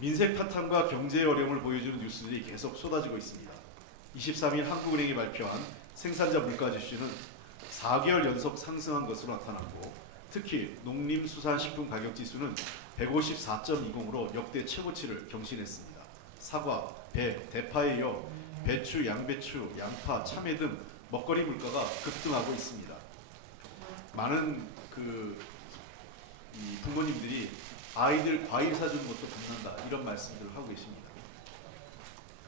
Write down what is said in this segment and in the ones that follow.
민생 파탄과 경제의 어려움을 보여주는 뉴스들이 계속 쏟아지고 있습니다. 23일 한국은행이 발표한 생산자 물가지수는 4개월 연속 상승한 것으로 나타났고, 특히 농림수산식품 가격지수는 154.20으로 역대 최고치를 경신했습니다. 사과, 배, 대파에 이어 배추, 양배추, 양파, 참외 등 먹거리 물가가 급등하고 있습니다. 많은 부모님들이 아이들 과일 사주는 것도 겁난다, 이런 말씀들을 하고 계십니다.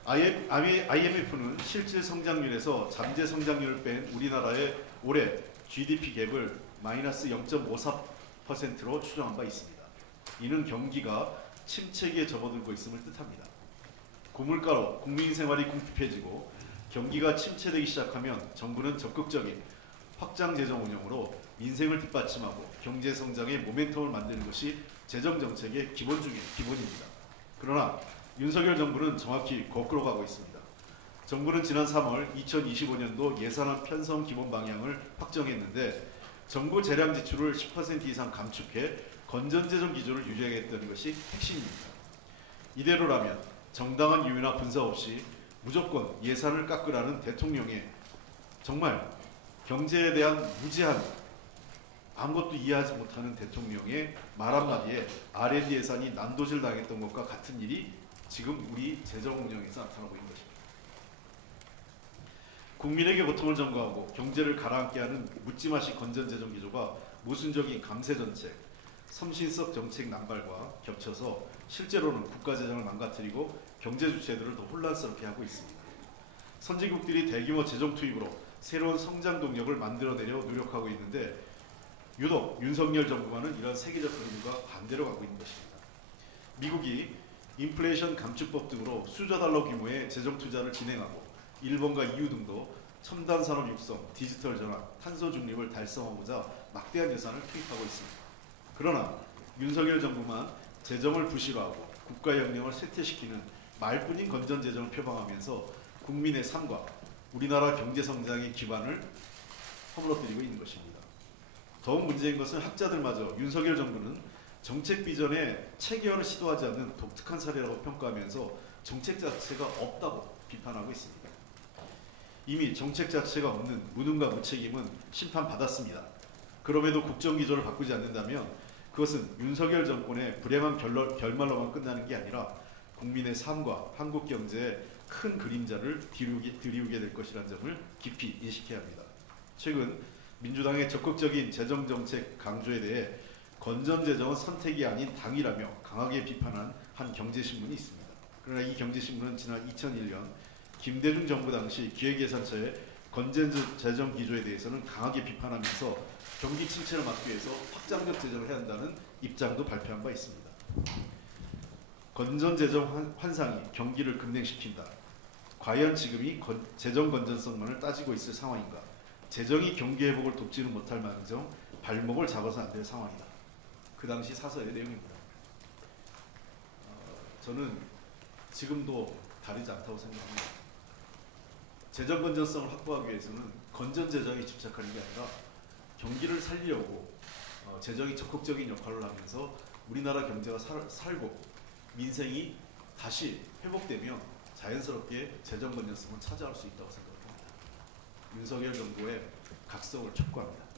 IMF는 실질 성장률에서 잠재 성장률을 뺀 우리나라의 올해 GDP 갭을 마이너스 0.54%로 추정한 바 있습니다. 이는 경기가 침체기에 접어들고 있음을 뜻합니다. 고물가로 국민 생활이 궁핍해지고 경기가 침체되기 시작하면 정부는 적극적인 확장 재정 운영으로 민생을 뒷받침하고 경제 성장의 모멘텀을 만드는 것이 재정 정책의 기본 중의 기본입니다. 그러나 윤석열 정부는 정확히 거꾸로 가고 있습니다. 정부는 지난 3월 2025년도 예산안 편성 기본 방향을 확정했는데, 정부 재량 지출을 10% 이상 감축해 건전재정 기조를 유지하겠다는 것이 핵심입니다. 이대로라면 정당한 이유나 분석 없이 무조건 예산을 깎으라는 대통령의, 정말 경제에 대한 무지한, 아무것도 이해하지 못하는 대통령의 말 한마디에 R&D 예산이 난도질 당했던 것과 같은 일이 지금 우리 재정 운영에서 나타나고 있는 것입니다. 국민에게 고통을 전가하고 경제를 가라앉게 하는 묻지마식 건전재정 기조가 모순적인 감세 정책, 섬신석 정책 남발과 겹쳐서 실제로는 국가 재정을 망가뜨리고 경제 주체들을 더 혼란스럽게 하고 있습니다. 선진국들이 대규모 재정 투입으로 새로운 성장 동력을 만들어내려 노력하고 있는데, 유독 윤석열 정부와는 이런 세계적 흐름과 반대로 가고 있는 것입니다. 미국이 인플레이션 감축법 등으로 수조 달러 규모의 재정 투자를 진행하고, 일본과 EU 등도 첨단 산업 육성, 디지털 전환, 탄소 중립을 달성하고자 막대한 예산을 투입하고 있습니다. 그러나 윤석열 정부만 재정을 부실화하고 국가 역량을 쇠퇴시키는 말뿐인 건전 재정을 표방하면서 국민의 삶과 우리나라 경제 성장의 기반을 허물어뜨리고 있는 것입니다. 더욱 문제인 것은 학자들마저 윤석열 정부는 정책 비전에 체계화를 시도하지 않는 독특한 사례라고 평가하면서 정책 자체가 없다고 비판하고 있습니다. 이미 정책 자체가 없는 무능과 무책임은 심판받았습니다. 그럼에도 국정기조를 바꾸지 않는다면 그것은 윤석열 정권의 불행한 결말로만 끝나는 게 아니라 국민의 삶과 한국 경제의 큰 그림자를 드리우게 될 것이라는 점을 깊이 인식해야 합니다. 최근 민주당의 적극적인 재정정책 강조에 대해 건전재정은 선택이 아닌 당이라며 강하게 비판한 한 경제신문이 있습니다. 그러나 이 경제신문은 지난 2001년 김대중 정부 당시 기획예산처의 건전재정 기조에 대해서는 강하게 비판하면서 경기 침체를 막기 위해서 확장적 재정을 해야 한다는 입장도 발표한 바 있습니다. 건전재정 환상이 경기를 급냉시킨다. 과연 지금이 재정 건전성만을 따지고 있을 상황인가? 재정이 경기 회복을 돕지는 못할 망정 발목을 잡아서 안 될 상황이다. 그 당시 사설의 내용입니다. 저는 지금도 다르지 않다고 생각합니다. 재정 건전성을 확보하기 위해서는 건전 재정에 집착하는 게 아니라 경기를 살리려고 재정이 적극적인 역할을 하면서 우리나라 경제가 살고 민생이 다시 회복되면 자연스럽게 재정 건전성을 차지할 수 있다고 생각합니다. 윤석열 정부의 각성을 촉구합니다.